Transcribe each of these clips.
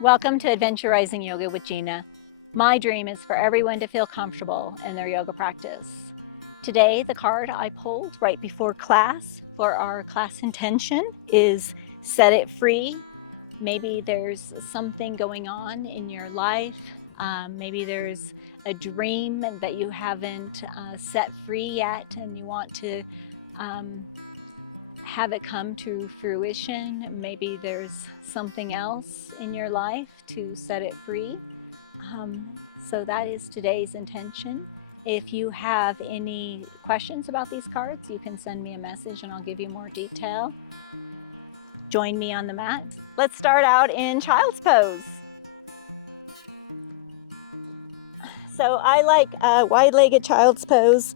Welcome to Adventurizing Yoga with Gina. My dream is for everyone to feel comfortable in their yoga practice. Today, the card I pulled right before class for our class intention is set it free. Maybe there's something going on in your life. Maybe there's a dream that you haven't set free yet and you want to have it come to fruition. Maybe there's something else in your life to set it free. So that is today's intention. If you have any questions about these cards, you can send me a message and I'll give you more detail. Join me on the mat. Let's start out in child's pose. So I like a wide-legged child's pose.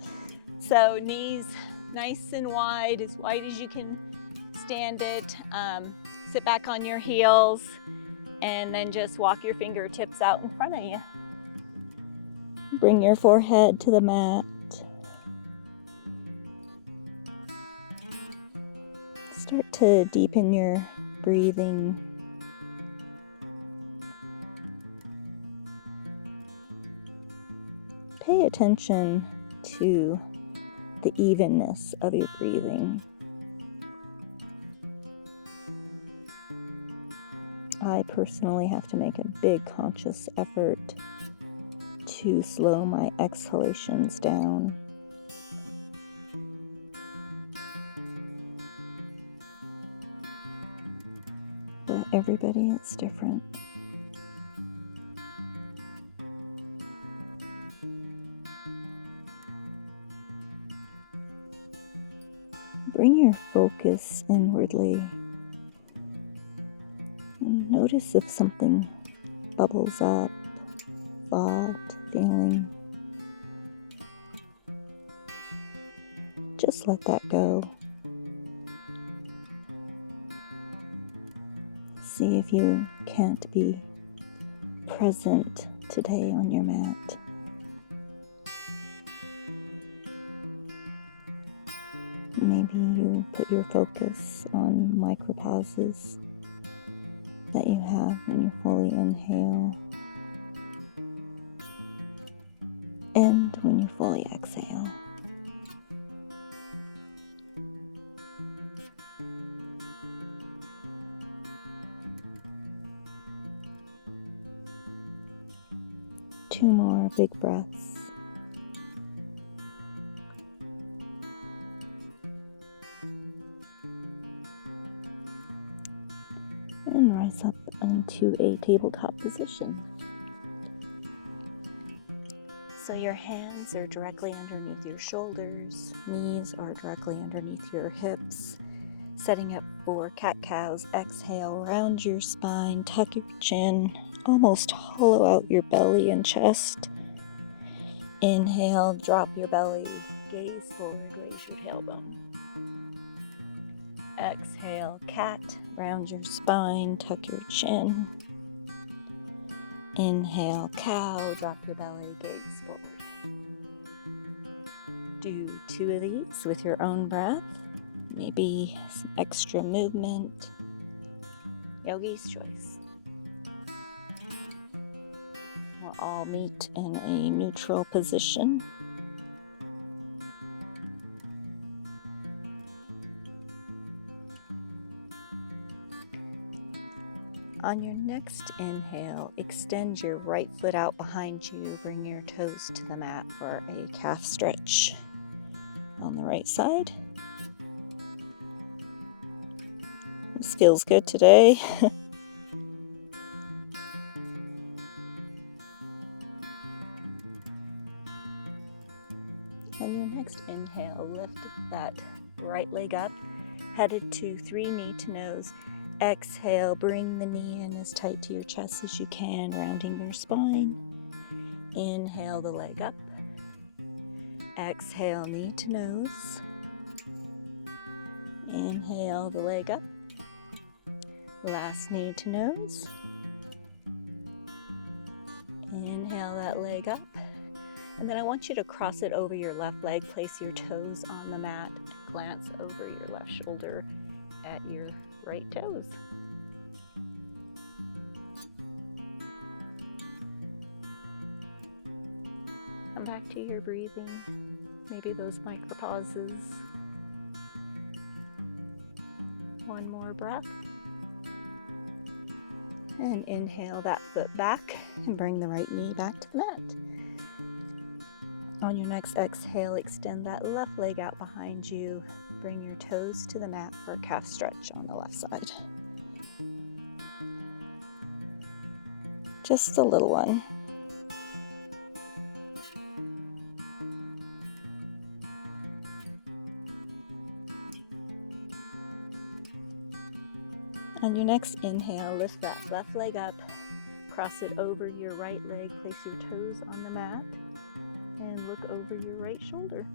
So knees nice and wide as you can stand it. Sit back on your heels and then just walk your fingertips out in front of you. Bring your forehead to the mat. Start to deepen your breathing. Pay attention to the evenness of your breathing. I personally have to make a big conscious effort to slow my exhalations down. But everybody is different. Bring your focus inwardly. And notice if something bubbles up, thought, feeling. Just let that go. See if you can't be present today on your mat. Maybe you put your focus on micropauses that you have when you fully inhale and when you fully exhale. Two more big breaths. And rise up into a tabletop position. So your hands are directly underneath your shoulders, knees are directly underneath your hips, setting up for cat-cows. Exhale, round your spine, tuck your chin, almost hollow out your belly and chest. Inhale, drop your belly, gaze forward, raise your tailbone. Exhale, cat, round your spine, tuck your chin. Inhale, cow, drop your belly, gaze forward. Do two of these with your own breath. Maybe some extra movement. Yogi's choice. We'll all meet in a neutral position. On your next inhale, extend your right foot out behind you. Bring your toes to the mat for a calf stretch on the right side. This feels good today. On your next inhale, lift that right leg up, headed to 3 knee to nose. Exhale, bring the knee in as tight to your chest as you can, rounding your spine. Inhale the leg up. Exhale, knee to nose. Inhale the leg up. Last knee to nose. Inhale that leg up. And then I want you to cross it over your left leg, place your toes on the mat, and glance over your left shoulder at your right toes. Come back to your breathing, maybe those micro pauses. One more breath. And inhale that foot back and bring the right knee back to the mat. On your next exhale, extend that left leg out behind you. Bring your toes to the mat for a calf stretch on the left side. Just a little one. On your next inhale, lift that left leg up, cross it over your right leg, place your toes on the mat, and look over your right shoulder.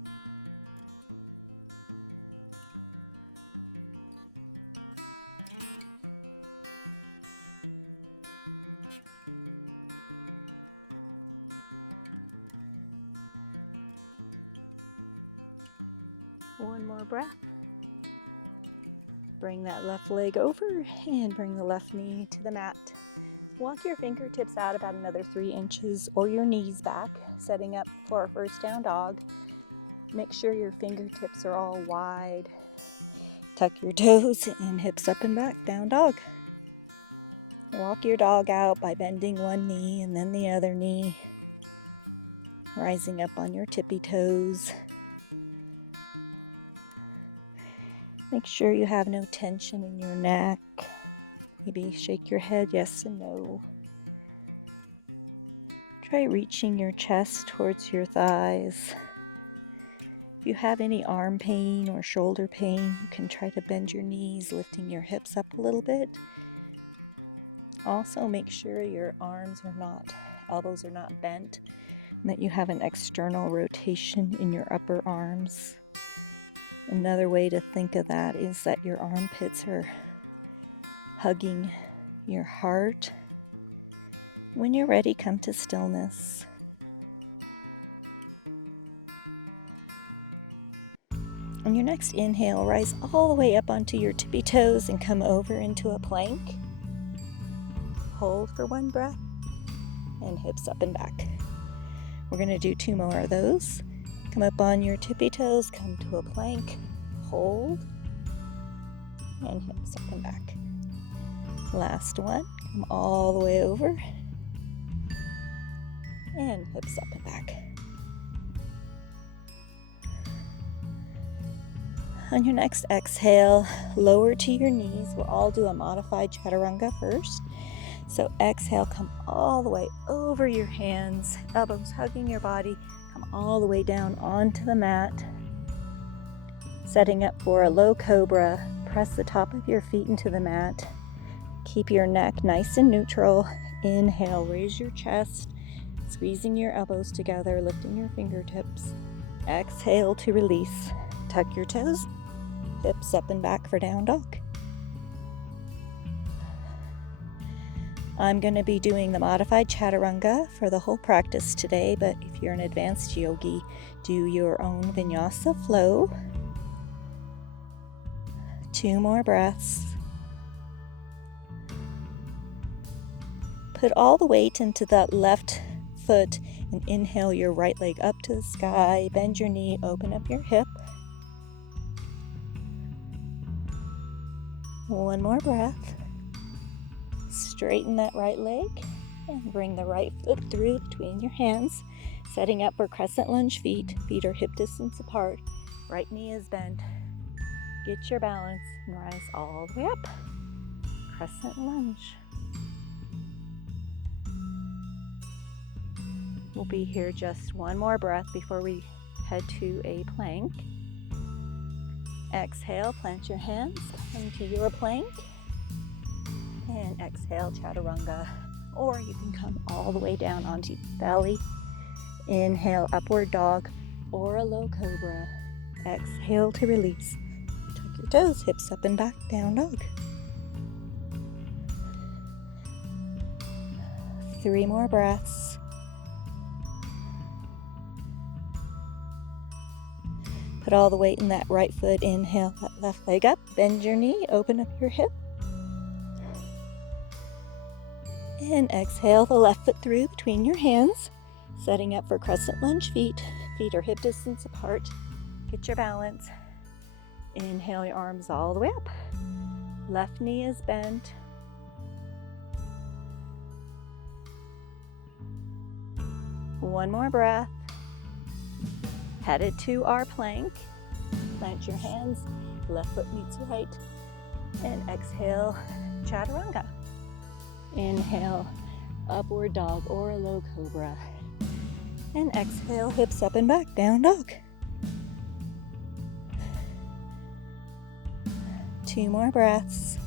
One more breath. Bring that left leg over and bring the left knee to the mat. Walk your fingertips out about another 3 inches or your knees back, setting up for our first down dog. Make sure your fingertips are all wide. Tuck your toes and hips up and back, down dog. Walk your dog out by bending one knee and then the other knee, rising up on your tippy toes. Make sure you have no tension in your neck. Maybe shake your head yes and no. Try reaching your chest towards your thighs. If you have any arm pain or shoulder pain, you can try to bend your knees, lifting your hips up a little bit. Also, make sure your elbows are not bent, and that you have an external rotation in your upper arms. Another way to think of that is that your armpits are hugging your heart. When you're ready, come to stillness. On your next inhale, rise all the way up onto your tippy toes and come over into a plank. Hold for 1 breath and hips up and back. We're going to do 2 more of those. Come up on your tippy toes, come to a plank, hold, and hips up and back. Last one, come all the way over, and hips up and back. On your next exhale, lower to your knees. We'll all do a modified chaturanga first. So exhale, come all the way over your hands, elbows hugging your body. Come all the way down onto the mat. Setting up for a low cobra. Press the top of your feet into the mat. Keep your neck nice and neutral. Inhale, raise your chest, squeezing your elbows together, lifting your fingertips. Exhale to release. Tuck your toes, hips up and back for down dog. I'm going to be doing the modified chaturanga for the whole practice today, but if you're an advanced yogi, do your own vinyasa flow. 2 more breaths. Put all the weight into that left foot and inhale your right leg up to the sky. Bend your knee, open up your hip. 1 more breath. Straighten that right leg and bring the right foot through between your hands, setting up for crescent lunge feet. Feet are hip distance apart. Right knee is bent. Get your balance and rise all the way up. Crescent lunge. We'll be here just 1 more breath before we head to a plank. Exhale, plant your hands, come to your plank. And exhale, chaturanga. Or you can come all the way down onto belly. Inhale, upward dog or a low cobra. Exhale to release. Tuck your toes, hips up and back, down dog. 3 more breaths. Put all the weight in that right foot. Inhale, that left leg up. Bend your knee, open up your hip. And exhale the left foot through between your hands. Setting up for crescent lunge feet. Feet are hip distance apart. Get your balance. Inhale your arms all the way up. Left knee is bent. One more breath. Headed to our plank. Plant your hands. Left foot meets right. And exhale, chaturanga. Inhale, upward dog or a low cobra. And exhale, hips up and back, down dog. 2 more breaths.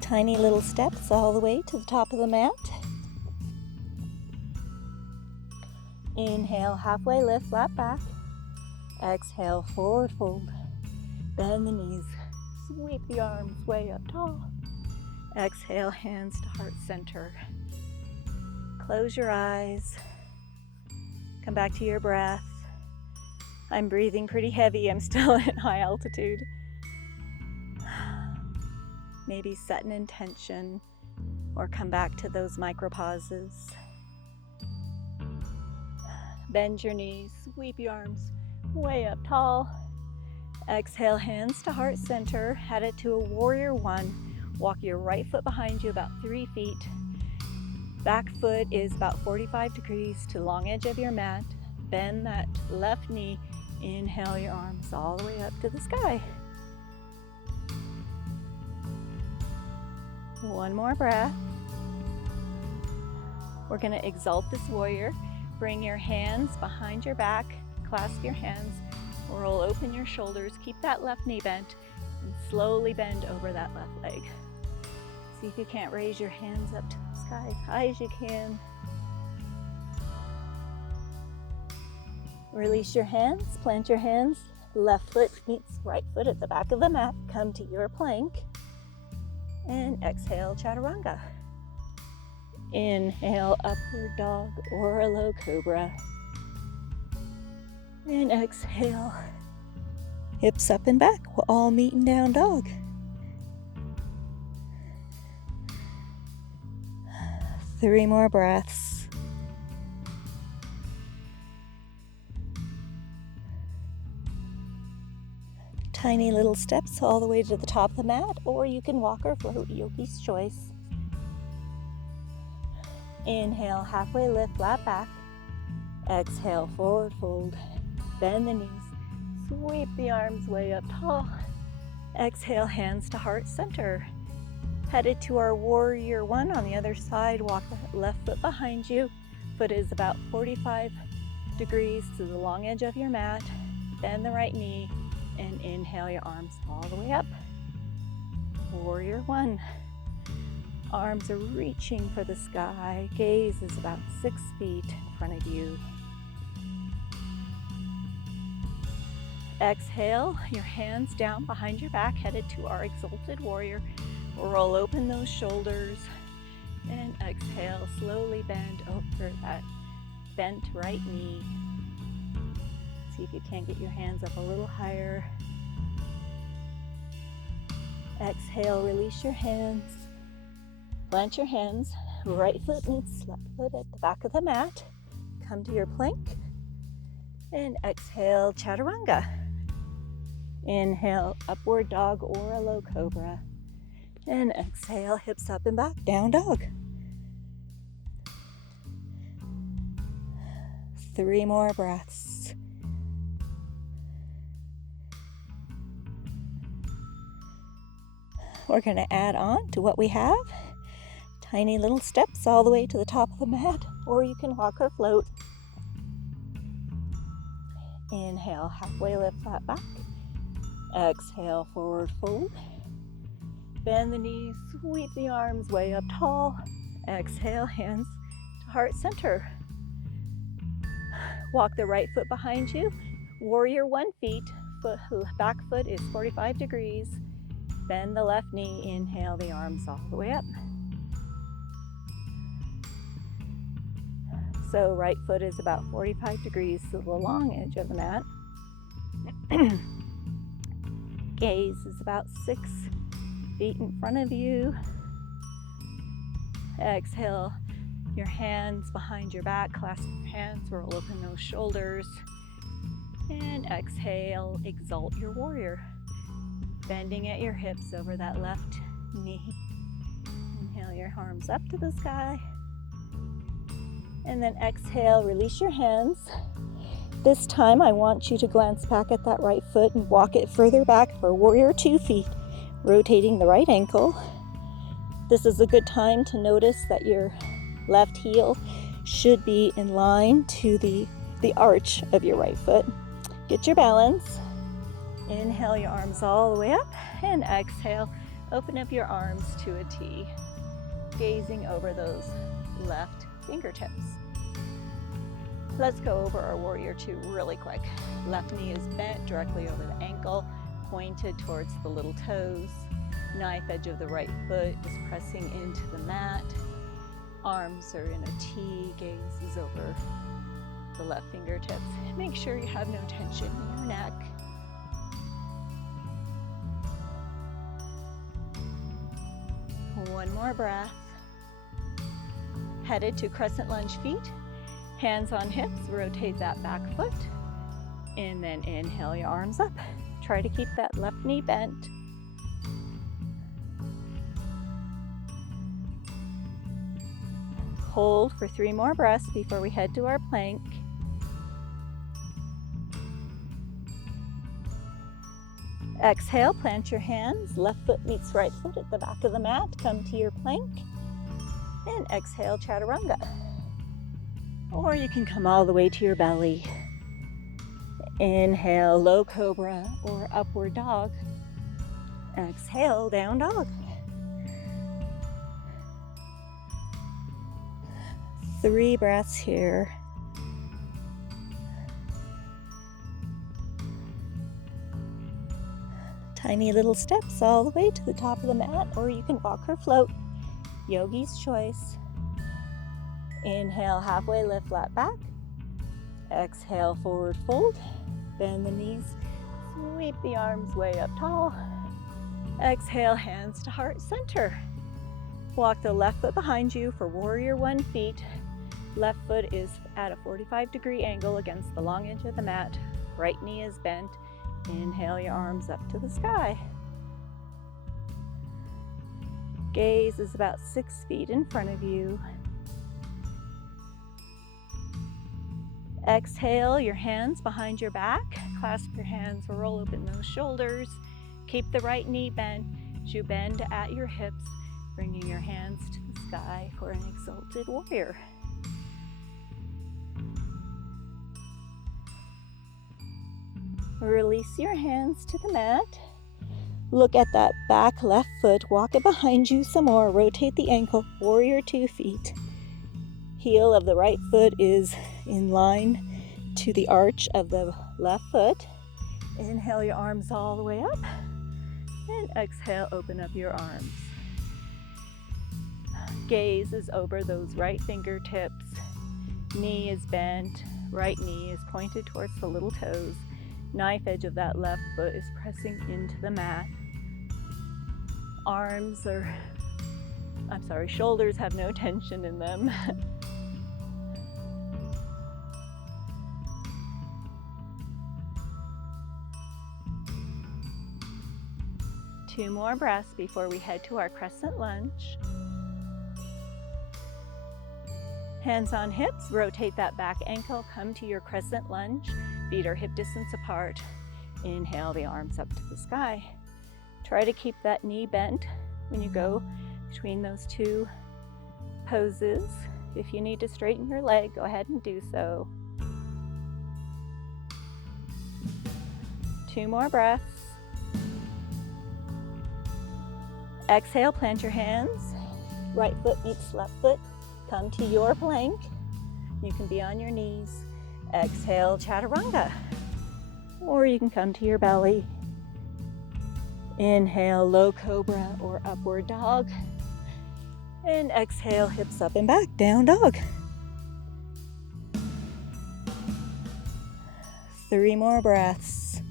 Tiny little steps all the way to the top of the mat. Inhale, halfway lift, flat back. Exhale, forward fold. Bend the knees. Sweep the arms way up tall. Exhale, hands to heart center. Close your eyes. Come back to your breath. I'm breathing pretty heavy. I'm still at high altitude. Maybe set an intention or come back to those micro pauses. Bend your knees, sweep your arms way up tall. Exhale, hands to heart center. Head it to a warrior one. Walk your right foot behind you about 3 feet. Back foot is about 45 degrees to the long edge of your mat. Bend that left knee. Inhale your arms all the way up to the sky. One more breath. We're going to exalt this warrior. Bring your hands behind your back. Clasp your hands. Roll open your shoulders. Keep that left knee bent. And slowly bend over that left leg. See if you can't raise your hands up to the sky as high as you can. Release your hands. Plant your hands. Left foot meets right foot at the back of the mat. Come to your plank. And exhale, chaturanga. Inhale, upward dog or a low cobra. And exhale, hips up and back. We'll all meet in down dog. Three more breaths. Tiny little steps all the way to the top of the mat, or you can walk or float, yogi's choice. Inhale, halfway lift, flat back. Exhale, forward fold. Bend the knees. Sweep the arms way up tall. Exhale, hands to heart center. Headed to our warrior one on the other side. Walk the left foot behind you. Foot is about 45 degrees to the long edge of your mat. Bend the right knee and inhale your arms all the way up. Warrior one. Arms are reaching for the sky. Gaze is about 6 feet in front of you. Exhale, your hands down behind your back, headed to our exalted warrior. Roll open those shoulders and exhale, slowly bend over that bent right knee. See if you can't get your hands up a little higher. Exhale, release your hands. Plant your hands. Right foot meets left foot at the back of the mat. Come to your plank. And exhale, chaturanga. Inhale, upward dog or a low cobra. And exhale, hips up and back, down dog. 3 more breaths. We're going to add on to what we have. Tiny little steps all the way to the top of the mat, or you can walk or float. Inhale, halfway lift, flat back. Exhale, forward fold. Bend the knees, sweep the arms way up tall. Exhale, hands to heart center. Walk the right foot behind you. Warrior one feet. Back foot is 45 degrees. Bend the left knee. Inhale the arms all the way up. So right foot is about 45 degrees to the long edge of the mat. Gaze is about 6 feet in front of you. Exhale, your hands behind your back, clasp your hands, roll open those shoulders. And exhale, exalt your warrior. Bending at your hips over that left knee. Inhale your arms up to the sky. And then exhale, release your hands. This time I want you to glance back at that right foot and walk it further back for warrior 2 feet, rotating the right ankle. This is a good time to notice that your left heel should be in line to the arch of your right foot. Get your balance. Inhale your arms all the way up and exhale, open up your arms to a T, gazing over those left fingertips. Let's go over our warrior 2 really quick. Left knee is bent directly over the ankle, pointed towards the little toes. Knife edge of the right foot is pressing into the mat. Arms are in a T, gaze is over the left fingertips. Make sure you have no tension in your neck. One more breath. Headed to crescent lunge feet. Hands on hips, rotate that back foot. And then inhale your arms up. Try to keep that left knee bent. Hold for 3 more breaths before we head to our plank. Exhale, plant your hands. Left foot meets right foot at the back of the mat. Come to your plank. And exhale, chaturanga. Or you can come all the way to your belly. Inhale, low cobra or upward dog. Exhale, down dog. 3 breaths here. Tiny little steps all the way to the top of the mat, or you can walk or float. Yogi's choice. Inhale, halfway lift, flat back. Exhale, forward fold. Bend the knees. Sweep the arms way up tall. Exhale, hands to heart center. Walk the left foot behind you for warrior 1 feet. Left foot is at a 45-degree angle against the long edge of the mat. Right knee is bent. Inhale your arms up to the sky. Gaze is about 6 feet in front of you. Exhale, your hands behind your back. Clasp your hands, roll open those shoulders. Keep the right knee bent as you bend at your hips, bringing your hands to the sky for an exalted warrior. Release your hands to the mat. Look at that back left foot. Walk it behind you some more. Rotate the ankle. Warrior 2 feet. Heel of the right foot is in line to the arch of the left foot. Inhale your arms all the way up. And exhale, open up your arms. Gaze is over those right fingertips. Knee is bent. Right knee is pointed towards the little toes. Knife edge of that left foot is pressing into the mat. Shoulders have no tension in them. Two more breaths before we head to our crescent lunge. Hands on hips, rotate that back ankle, come to your crescent lunge. Feet are hip distance apart. Inhale the arms up to the sky. Try to keep that knee bent when you go between those 2 poses. If you need to straighten your leg, go ahead and do so. 2 more breaths. Exhale, plant your hands. Right foot meets left foot. Come to your plank. You can be on your knees. Exhale, chaturanga. Or you can come to your belly. Inhale, low cobra or upward dog. And exhale, hips up and back, down dog. 3 more breaths.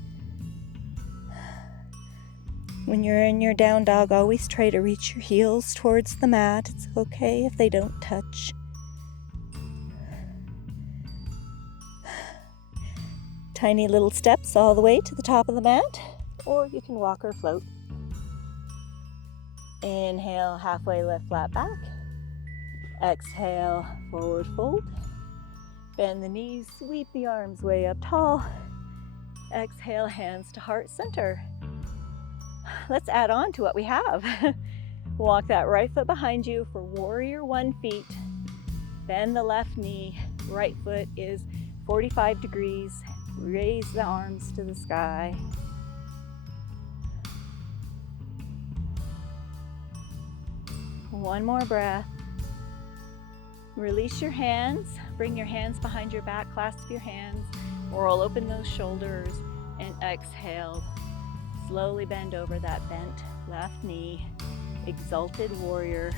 When you're in your down dog, always try to reach your heels towards the mat. It's okay if they don't touch. Tiny little steps all the way to the top of the mat, or you can walk or float. Inhale, halfway lift, flat back. Exhale, forward fold. Bend the knees, sweep the arms way up tall. Exhale, hands to heart center. Let's add on to what we have. Walk that right foot behind you for warrior 1 feet. Bend the left knee. Right foot is 45 degrees. Raise the arms to the sky. One more breath. Release your hands. Bring your hands behind your back. Clasp your hands. Roll open those shoulders and exhale. Slowly bend over that bent left knee. Exalted warrior.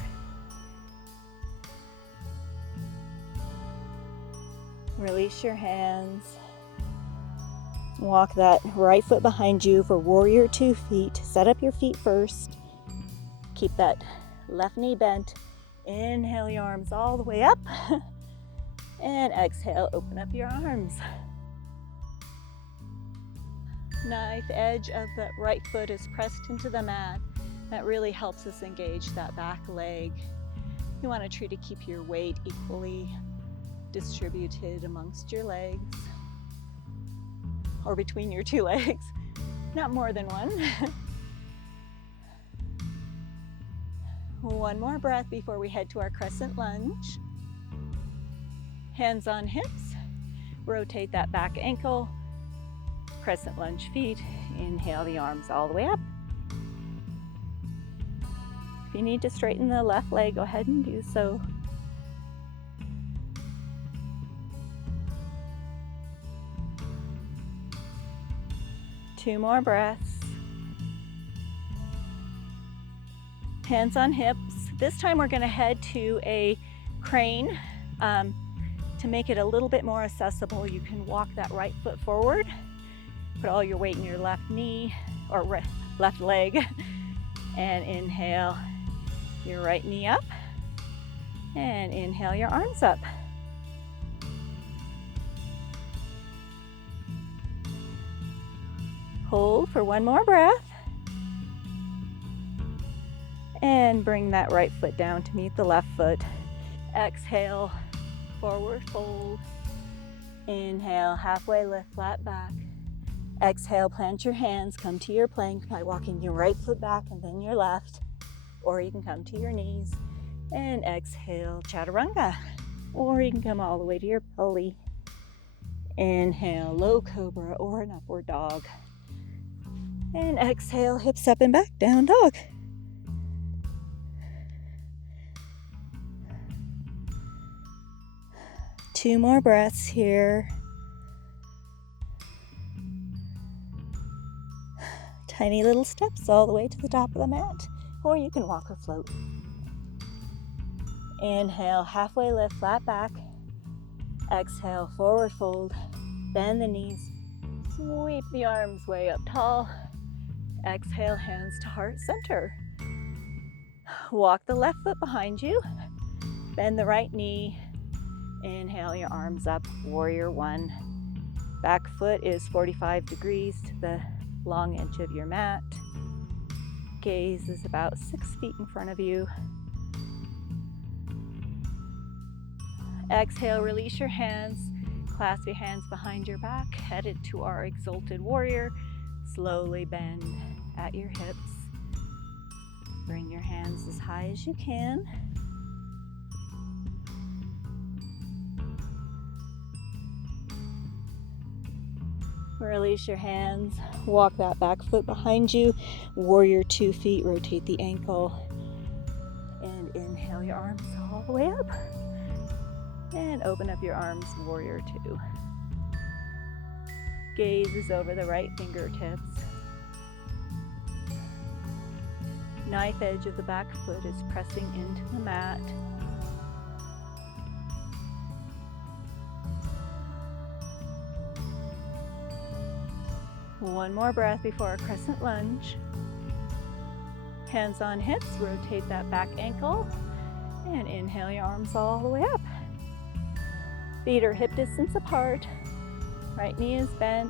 Release your hands. Walk that right foot behind you for warrior 2 feet. Set up your feet first. Keep that left knee bent. Inhale your arms all the way up. And exhale, open up your arms. Knife edge of the right foot is pressed into the mat. That really helps us engage that back leg. You want to try to keep your weight equally distributed amongst your legs, or between your 2 legs, not more than one. One more breath before we head to our crescent lunge. Hands on hips, rotate that back ankle, crescent lunge feet. Inhale the arms all the way up. If you need to straighten the left leg, go ahead and do so. Two more breaths. Hands on hips. This time we're going to head to a crane. To make it a little bit more accessible, you can walk that right foot forward. Put all your weight in your left knee or left leg. And inhale your right knee up. And inhale your arms up. Hold for one more breath. And bring that right foot down to meet the left foot. Exhale, forward fold. Inhale, halfway lift, flat back. Exhale, plant your hands, come to your plank by walking your right foot back and then your left. Or you can come to your knees. And exhale, chaturanga. Or you can come all the way to your belly. Inhale, low cobra or an upward dog. And exhale, hips up and back, down dog. Two more breaths here. Tiny little steps all the way to the top of the mat, or you can walk or float. Inhale, halfway lift, flat back. Exhale, forward fold. Bend the knees. Sweep the arms way up tall. Exhale, hands to heart center. Walk the left foot behind you. Bend the right knee. Inhale your arms up, warrior 1. Back foot is 45 degrees to the long edge of your mat. Gaze is about 6 feet in front of you. Exhale, release your hands. Clasp your hands behind your back, headed to our exalted warrior. Slowly bend at your hips. Bring your hands as high as you can. Release your hands. Walk that back foot behind you. Warrior 2 feet. Rotate the ankle. And inhale your arms all the way up. And open up your arms, warrior 2. Gaze is over the right fingertips. Knife edge of the back foot is pressing into the mat. One more breath before a crescent lunge. Hands on hips, rotate that back ankle, and inhale your arms all the way up. Feet are hip distance apart, right knee is bent.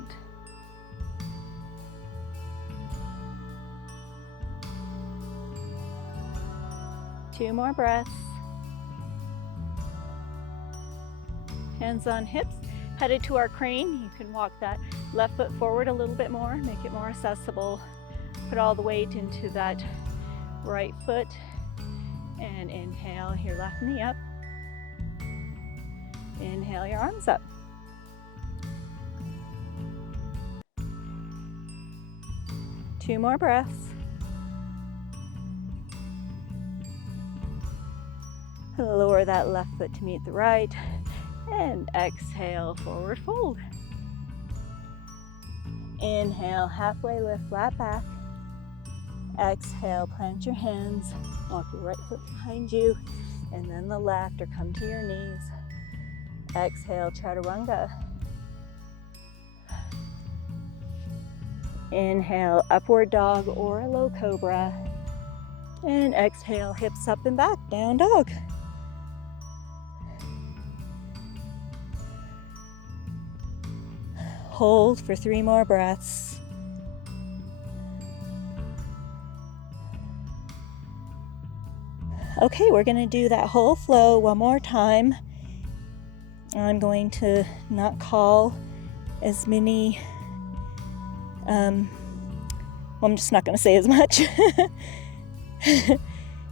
Two more breaths. Hands on hips, headed to our crane. You can walk that left foot forward a little bit more, make it more accessible. Put all the weight into that right foot and inhale your left knee up. Inhale your arms up. Two more breaths. Lower that left foot to meet the right and exhale, forward fold. Inhale, halfway lift, flat back. Exhale, plant your hands, walk your right foot behind you, and then the left, or come to your knees. Exhale, chaturanga. Inhale, upward dog or a low cobra. And exhale, hips up and back, down dog. Hold for 3 more breaths. Okay, we're going to do that whole flow one more time. I'm going to not call as many, I'm just not going to say as much.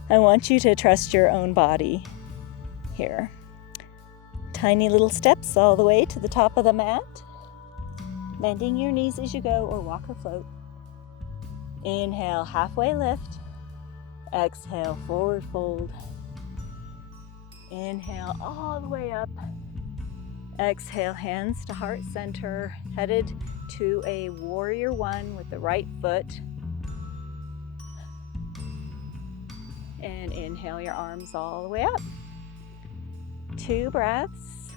I want you to trust your own body here. Tiny little steps all the way to the top of the mat. Bending your knees as you go, or walk or float. Inhale, halfway lift. Exhale, forward fold. Inhale all the way up. Exhale, hands to heart center, headed to a warrior one with the right foot. And inhale your arms all the way up. 2 breaths.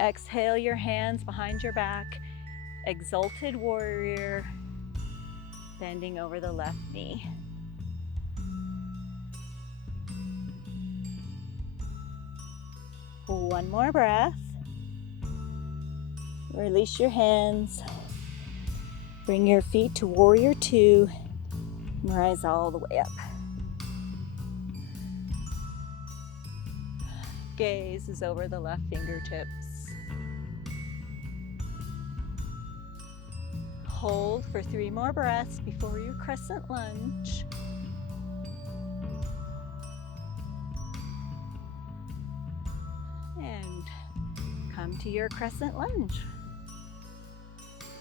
Exhale your hands behind your back. Exalted warrior, bending over the left knee. One more breath. Release your hands. Bring your feet to warrior 2 and rise all the way up. Gaze is over the left fingertips. Hold for 3 more breaths before your crescent lunge. And come to your crescent lunge.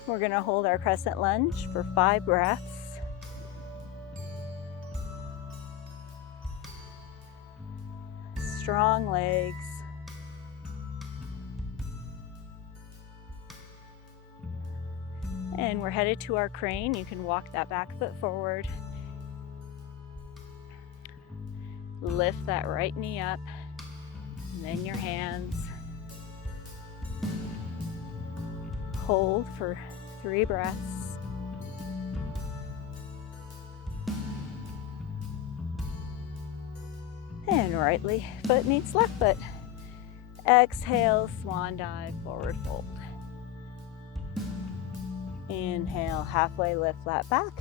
We're going to hold our crescent lunge for 5 breaths. Strong legs. And we're headed to our crane. You can walk that back foot forward. Lift that right knee up. And then your hands. Hold for 3 breaths. And right foot meets left foot. Exhale, swan dive, forward fold. Inhale, halfway lift, flat back.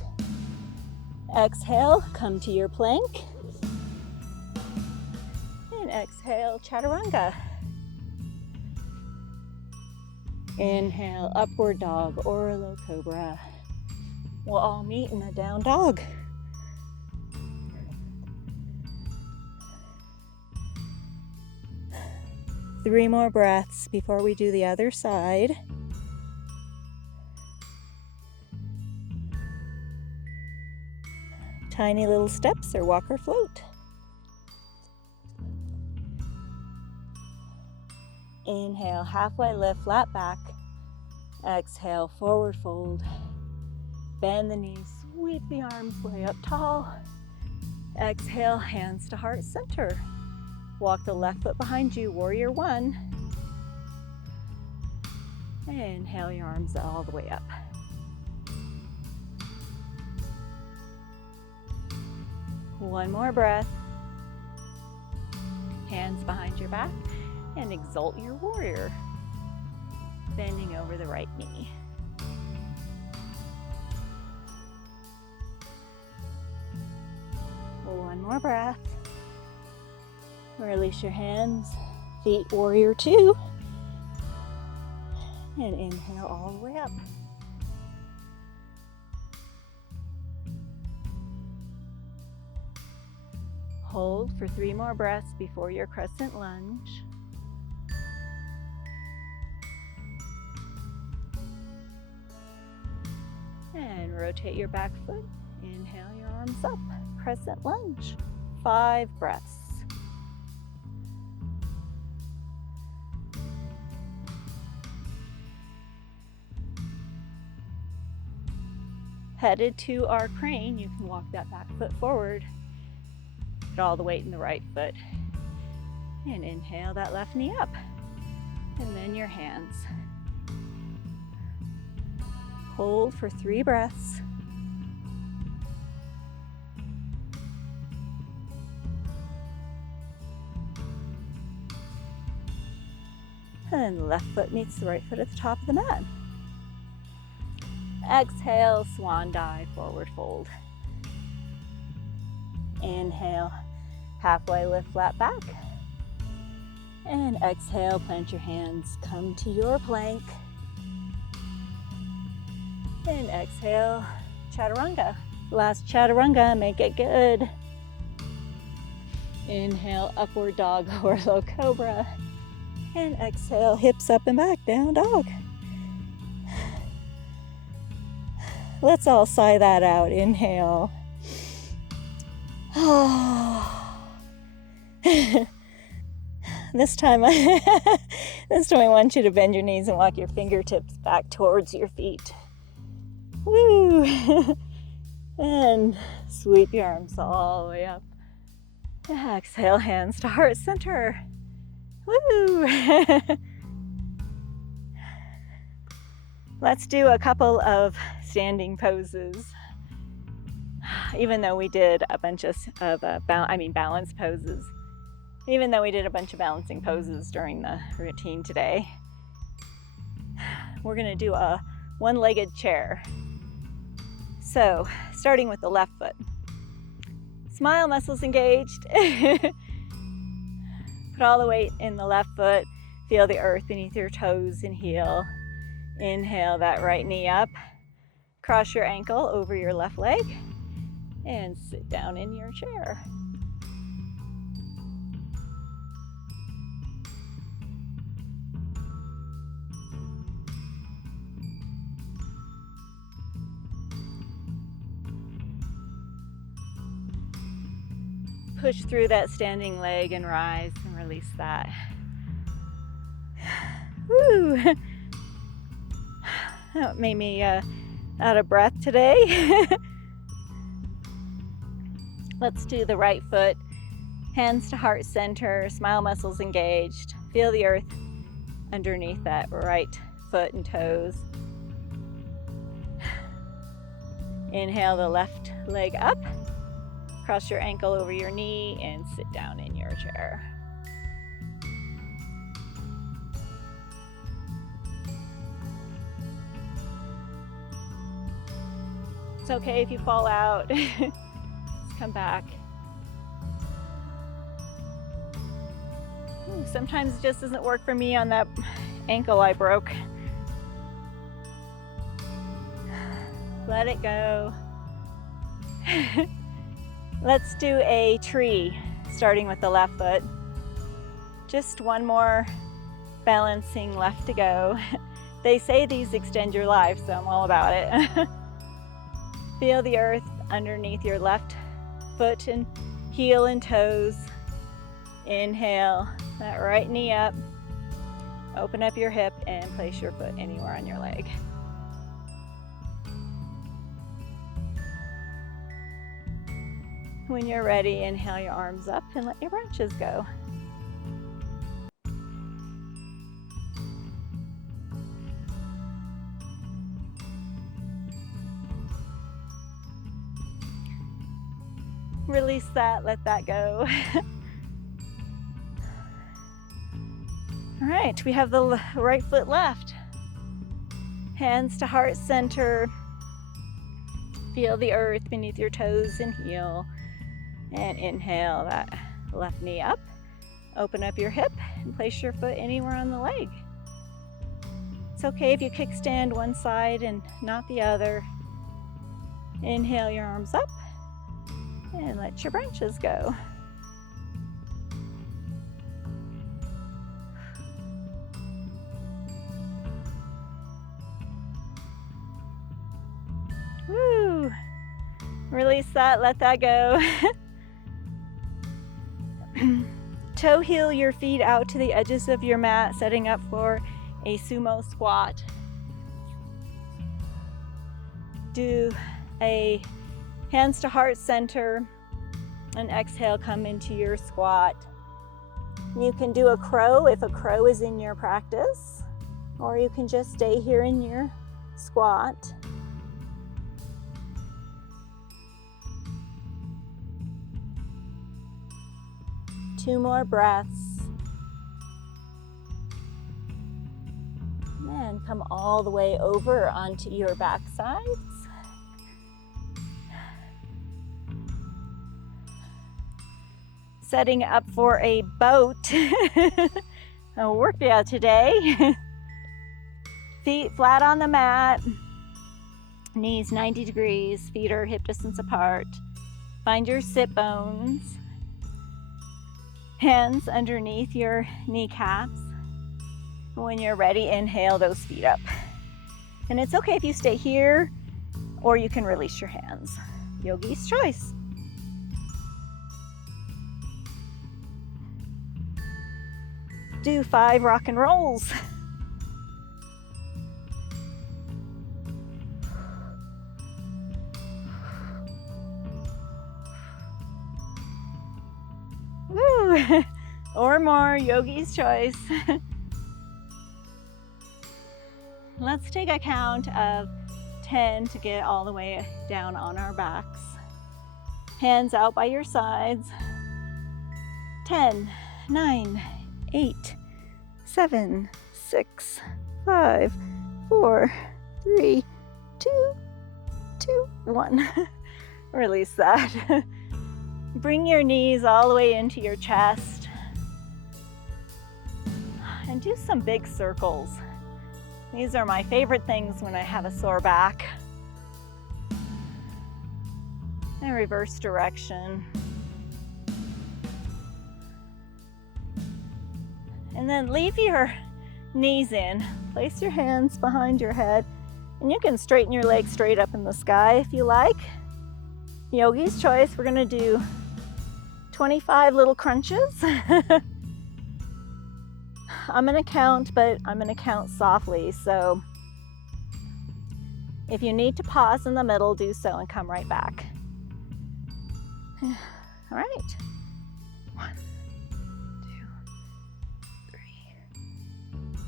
Exhale, come to your plank. And exhale, chaturanga. Inhale, upward dog or low cobra. We'll all meet in a down dog. Three more breaths before we do the other side. Tiny little steps or walk or float. Inhale, halfway lift, flat back. Exhale, forward fold. Bend the knees, sweep the arms way up tall. Exhale, hands to heart center. Walk the left foot behind you, warrior one. Inhale your arms all the way up. One more breath. Hands behind your back and exalt your warrior, bending over the right knee. One more breath. Release your hands, feet, warrior two. And inhale all the way up. Hold for 3 more breaths before your crescent lunge. And rotate your back foot. Inhale your arms up. Crescent lunge. 5 breaths. Headed to our crane, you can walk that back foot forward. Put all the weight in the right foot. And inhale that left knee up. And then your hands. Hold for 3 breaths. And then the left foot meets the right foot at the top of the mat. Exhale, swan dive, forward fold. Inhale, halfway lift, flat back. And exhale, plant your hands, come to your plank. And exhale, chaturanga. Last chaturanga, make it good. Inhale, upward dog or low cobra. And exhale, hips up and back, down dog. Let's all sigh that out. Inhale. This time I want you to bend your knees and walk your fingertips back towards your feet. Woo! And sweep your arms all the way up. Exhale, hands to heart center. Woo! Let's do a couple of standing poses. Even though we did a bunch of balance poses. Even though we did a bunch of balancing poses during the routine today, we're going to do a one-legged chair. So, starting with the left foot. Smile muscles engaged. Put all the weight in the left foot. Feel the earth beneath your toes and heel. Inhale that right knee up. Cross your ankle over your left leg and sit down in your chair. Push through that standing leg and rise and release that. Woo! That made me out of breath today. Let's do the right foot. Hands to heart center, smile muscles engaged. Feel the earth underneath that right foot and toes. Inhale the left leg up. Cross your ankle over your knee and sit down in your chair. It's okay if you fall out. Just come back. Ooh, sometimes it just doesn't work for me on that ankle I broke. Let it go. Let's do a tree, starting with the left foot. Just one more balancing left to go. They say these extend your life, so I'm all about it. Feel the earth underneath your left foot and heel and toes. Inhale that right knee up. Open up your hip and place your foot anywhere on your leg. When you're ready, inhale your arms up and let your branches go. Release that, let that go. All right, we have the right foot left. Hands to heart center. Feel the earth beneath your toes and heel. And inhale that left knee up. Open up your hip and place your foot anywhere on the leg. It's okay if you kickstand one side and not the other. Inhale your arms up and let your branches go. Woo! Release that, let that go. Toe heel your feet out to the edges of your mat, setting up for a sumo squat. Do a hands to heart center and exhale, come into your squat. You can do a crow if a crow is in your practice, or you can just stay here in your squat. Two more breaths. And come all the way over onto your back sides. Setting up for a boat a workout today. Feet flat on the mat. Knees 90 degrees. Feet are hip distance apart. Find your sit bones. Hands underneath your kneecaps. When you're ready, inhale those feet up. And it's okay if you stay here or you can release your hands. Yogi's choice. Do 5 rock and rolls. Woo! Or more, yogi's choice. Let's take a count of 10 to get all the way down on our backs. Hands out by your sides. 10, 9, 8, 7, 6, 5, 4, 3, 2, 1. Release that. Bring your knees all the way into your chest. And do some big circles. These are my favorite things when I have a sore back. And reverse direction. And then leave your knees in. Place your hands behind your head. And you can straighten your legs straight up in the sky if you like. Yogi's choice. We're going to do 25 little crunches. I'm going to count, but I'm going to count softly. So if you need to pause in the middle, do so and come right back. All right. 1, 2, 3, 4.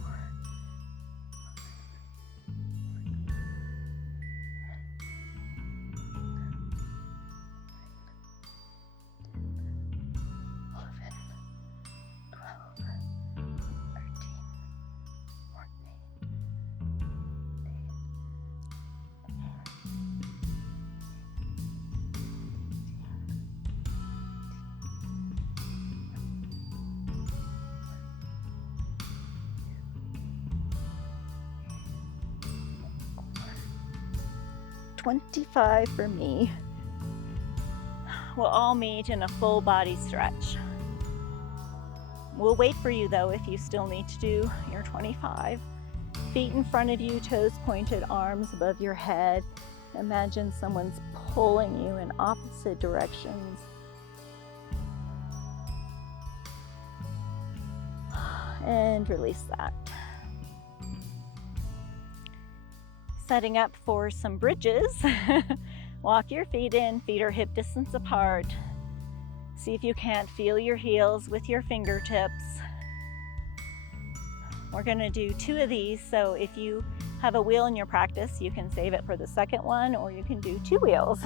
11, 12, 13, 25 for me. We'll all meet in a full body stretch. We'll wait for you though if you still need to do your 25. Feet in front of you, toes pointed, arms above your head. Imagine someone's pulling you in opposite directions. And release that. Setting up for some bridges. Walk your feet in, feet are hip distance apart. See if you can't feel your heels with your fingertips. We're going to do 2 of these, so if you have a wheel in your practice, you can save it for the second one, or you can do 2 wheels.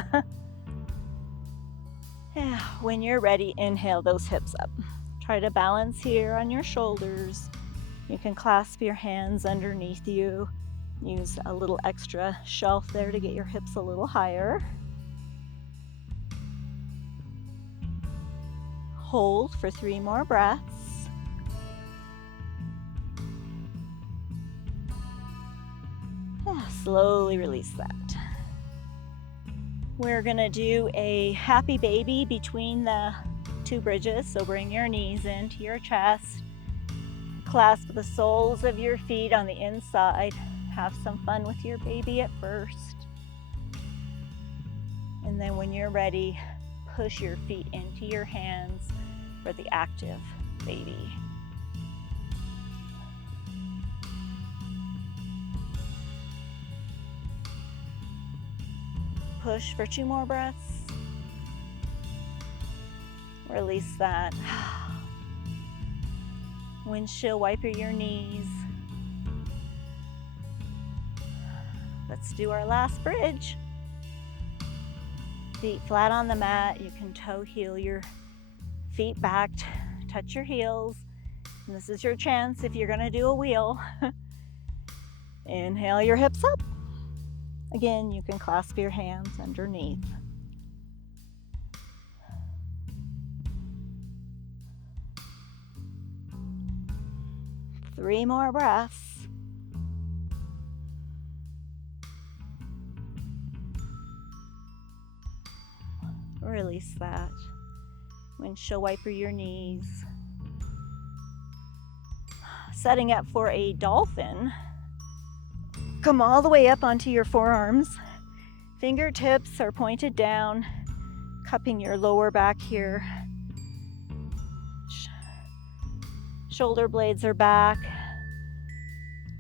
Yeah, when you're ready, inhale those hips up. Try to balance here on your shoulders. You can clasp your hands underneath you. Use a little extra shelf there to get your hips a little higher. Hold for 3 more breaths. Yeah, slowly release that. We're gonna do a happy baby between the 2 bridges. So bring your knees into your chest. Clasp the soles of your feet on the inside. Have some fun with your baby at first. And then when you're ready, push your feet into your hands for the active baby. Push for 2 more breaths. Release that. Windshield wiper your knees. Let's do our last bridge. Feet flat on the mat. You can toe heel your feet back, touch your heels. And this is your chance if you're gonna do a wheel. Inhale your hips up. Again, you can clasp your hands underneath. Three more breaths. Release that. Windshield wiper your knees. Setting up for a dolphin. Come all the way up onto your forearms. Fingertips are pointed down, cupping your lower back here. Shoulder blades are back.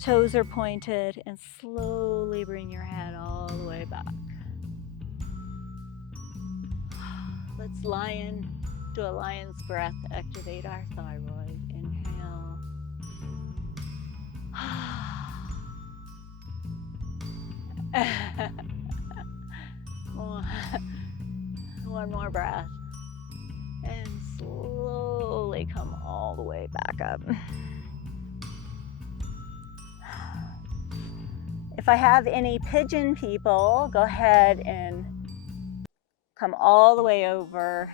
Toes are pointed, and slowly bring your head all the way back. Let's do a lion's breath to activate our thyroid. Inhale. One more breath. And slowly come all the way back up. If I have any pigeon people, go ahead and come all the way over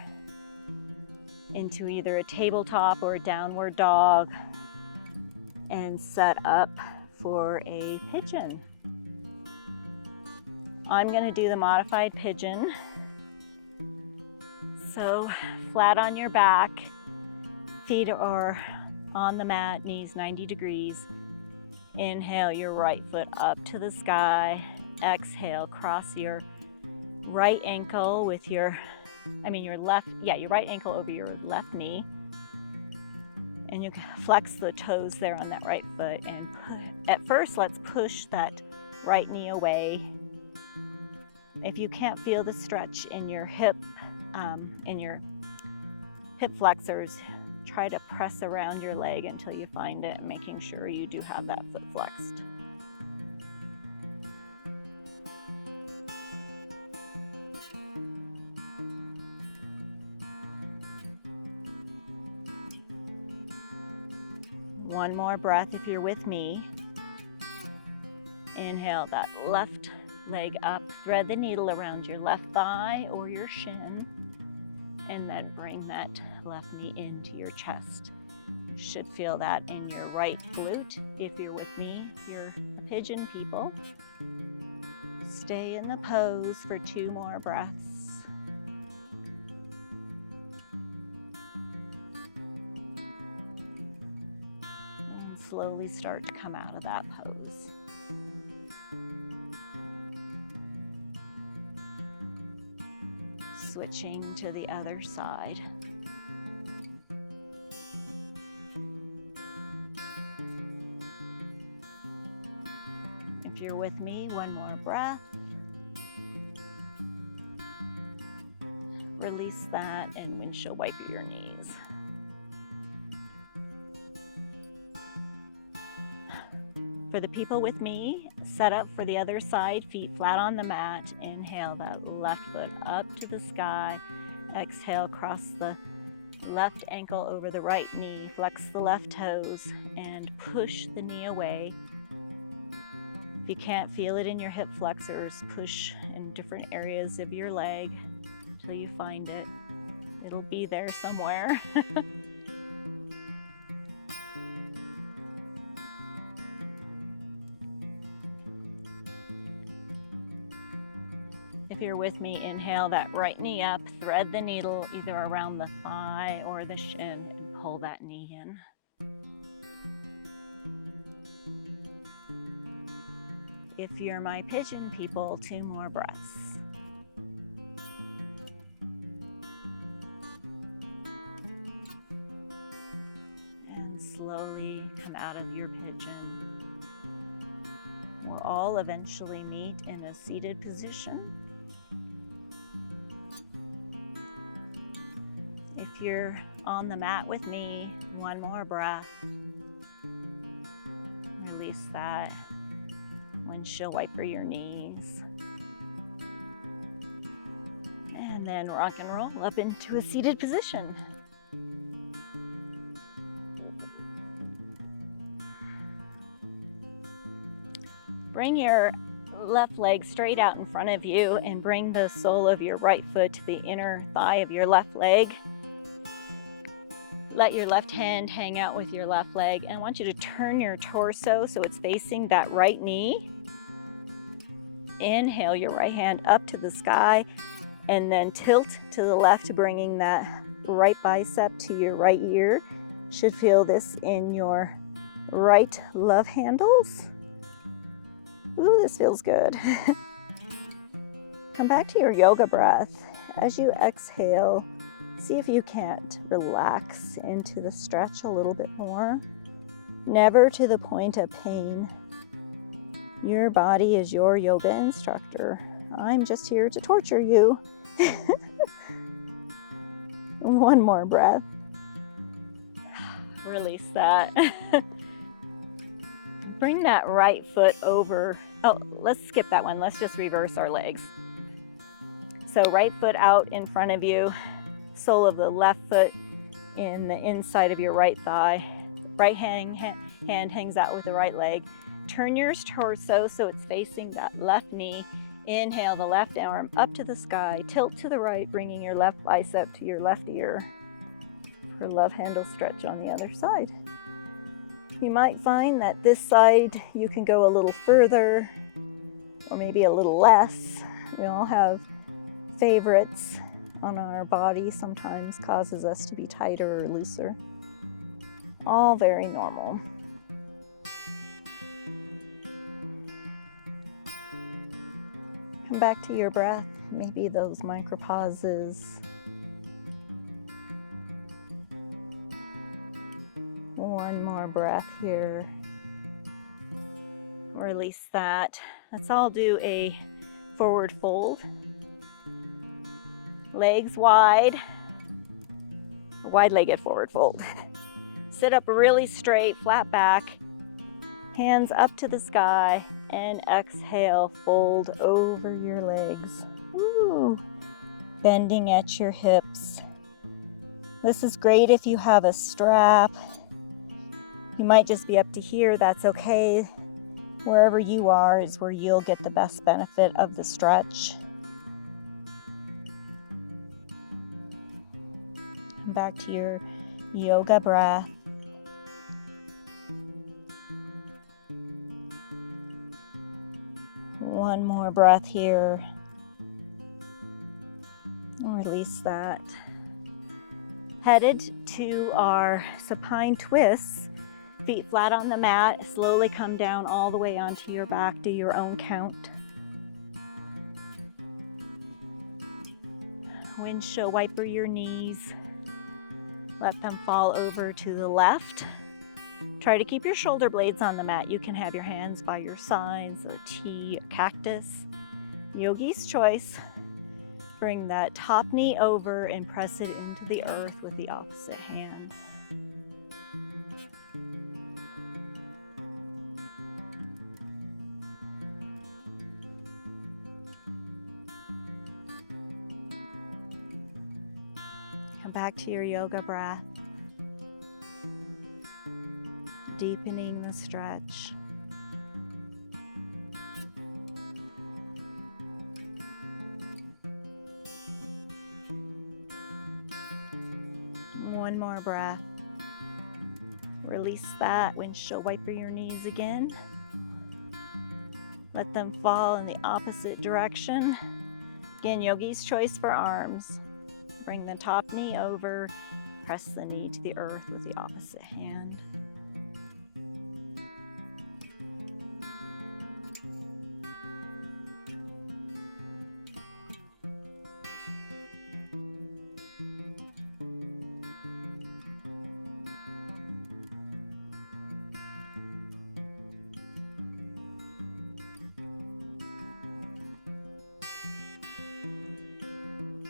into either a tabletop or a downward dog and set up for a pigeon. I'm going to do the modified pigeon. So flat on your back, feet are on the mat, knees 90 degrees. Inhale your right foot up to the sky. Exhale, cross your right ankle with your right ankle over your left knee. And you can flex the toes there on that right foot. And at first, let's push that right knee away. If you can't feel the stretch in your hip flexors, try to press around your leg until you find it, making sure you do have that foot flexed. One more breath if you're with me. Inhale that left leg up, thread the needle around your left thigh or your shin, and then bring that left knee into your chest. You should feel that in your right glute. If you're with me, you're a pigeon people. Stay in the pose for 2 more breaths. And slowly start to come out of that pose. Switching to the other side. If you're with me, one more breath. Release that and windshield wiper your knees. For the people with me, set up for the other side, feet flat on the mat. Inhale that left foot up to the sky. Exhale, cross the left ankle over the right knee, flex the left toes, and push the knee away. If you can't feel it in your hip flexors, push in different areas of your leg till you find it. It'll be there somewhere. If you're with me, inhale that right knee up, thread the needle either around the thigh or the shin, and pull that knee in. If you're my pigeon people, 2 more breaths. And slowly come out of your pigeon. We'll all eventually meet in a seated position. If you're on the mat with me, 1 more breath. Release that. Windshield wiper your knees. And then rock and roll up into a seated position. Bring your left leg straight out in front of you and bring the sole of your right foot to the inner thigh of your left leg. Let your left hand hang out with your left leg, and I want you to turn your torso so it's facing that right knee. Inhale your right hand up to the sky, and then tilt to the left, bringing that right bicep to your right ear. Should feel this in your right love handles. Ooh, this feels good. Come back to your yoga breath. As you exhale, see if you can't relax into the stretch a little bit more. Never to the point of pain. Your body is your yoga instructor. I'm just here to torture you. 1 more breath. Release that. Bring that right foot over. Oh, let's skip that one. Let's just reverse our legs. So right foot out in front of you, sole of the left foot in the inside of your right thigh. Right hand hangs out with the right leg. Turn your torso so it's facing that left knee. Inhale the left arm up to the sky. Tilt to the right, bringing your left bicep to your left ear for love handle stretch on the other side. You might find that this side you can go a little further or maybe a little less. We all have favorites on our body. Sometimes causes us to be tighter or looser. All very normal. Come back to your breath, maybe those micro pauses. 1 more breath here. Release that. Let's all do a forward fold. Legs wide. Wide-legged forward fold. Sit up really straight, flat back. Hands up to the sky. And exhale, fold over your legs. Woo. Bending at your hips. This is great if you have a strap. You might just be up to here, that's okay. Wherever you are is where you'll get the best benefit of the stretch. Come back to your yoga breath. One more breath here. Release that. Headed to our supine twists. Feet flat on the mat. Slowly come down all the way onto your back. Do your own count. Windshield wiper your knees. Let them fall over to the left. Try to keep your shoulder blades on the mat. You can have your hands by your sides, a T, a cactus. Yogi's choice. Bring that top knee over and press it into the earth with the opposite hand. Come back to your yoga breath, deepening the stretch. One more breath. Release that. Windshield wiper your knees again. Let them fall in the opposite direction. Again, yogi's choice for arms. Bring the top knee over. Press the knee to the earth with the opposite hand.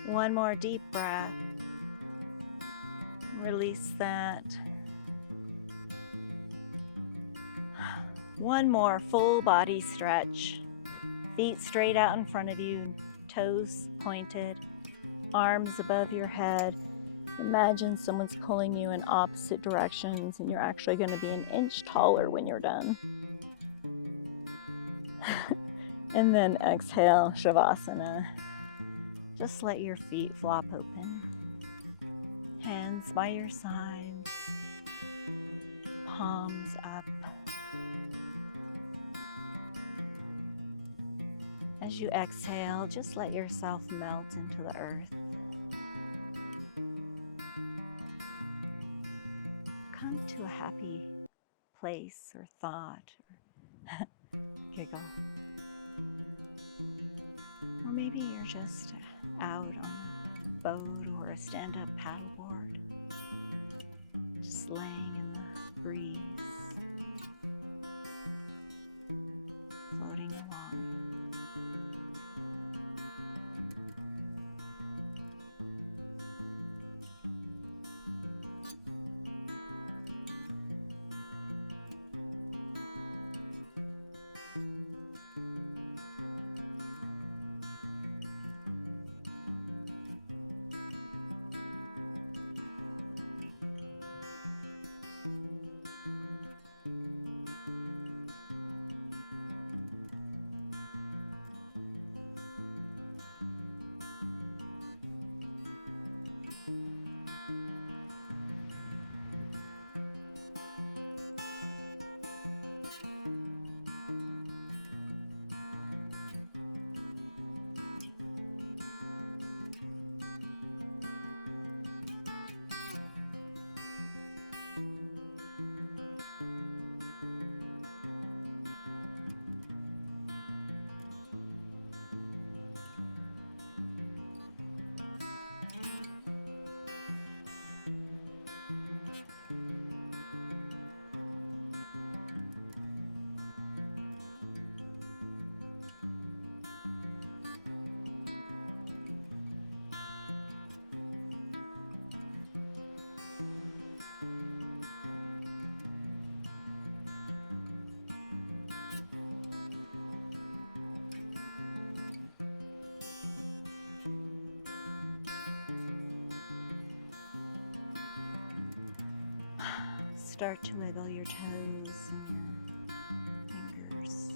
One more deep breath. Release that. One more full body stretch. Feet straight out in front of you, toes pointed, arms above your head. Imagine someone's pulling you in opposite directions and you're actually going to be an inch taller when you're done. And then exhale, Shavasana. Just let your feet flop open. Hands by your sides, palms up. As you exhale, just let yourself melt into the earth. Come to a happy place or thought or giggle. Or maybe you're just out on a boat or a stand-up paddleboard, just laying in the breeze, floating along. Start to wiggle your toes and your fingers.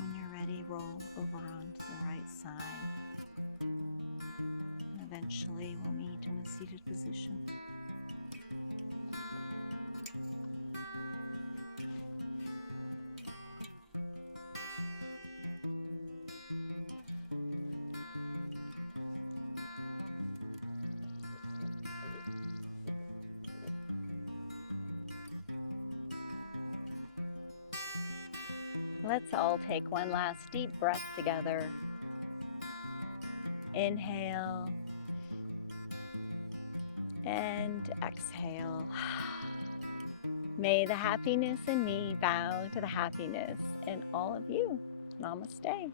When you're ready, roll over onto the right side. And eventually we'll meet in a seated position. Let's all take one last deep breath together. Inhale and exhale. May the happiness in me bow to the happiness in all of you. Namaste.